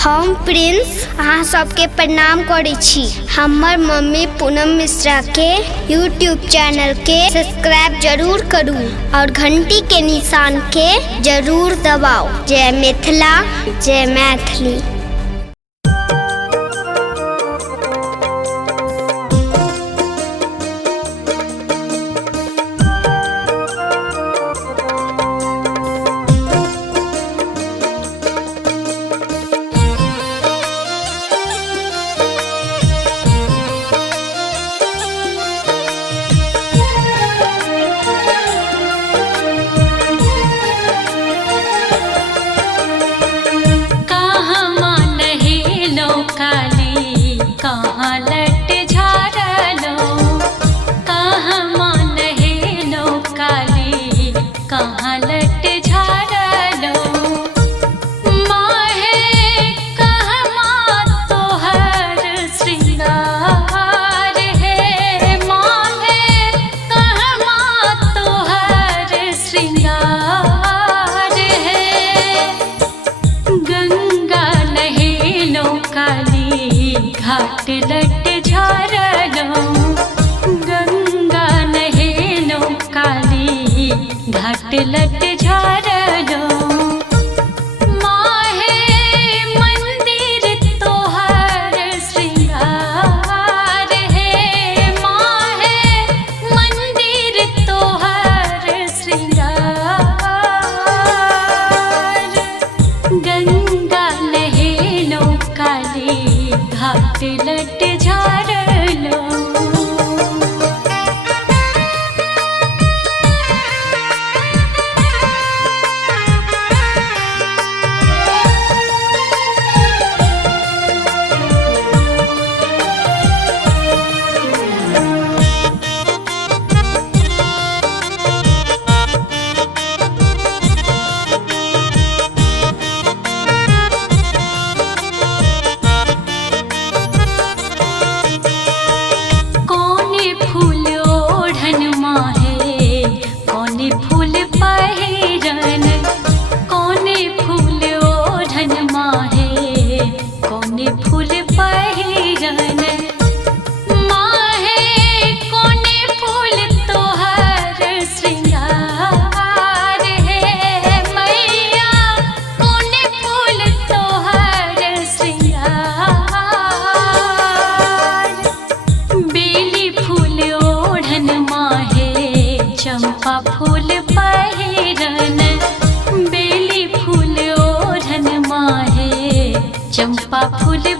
हम प्रिंस अहाँ सबके प्रणाम करै छी। हमर मम्मी पूनम मिश्रा के यूट्यूब चैनल के सब्सक्राइब जरूर करू और घंटी के निशान के जरूर दबाओ। जय मिथिला, जय मैथिली। घाट लट झारलो गंगा नहेलो काली, घाट लट झारलो माहे मंदिर तोहर श्रृंगार है, माहे मंदिर तोहर श्रृंगार। गंगा नहेलो काली, घाट लट झारलो। चंपा फूल पहिरन, बेली फूल ओढ़न माहे, चंपा फूल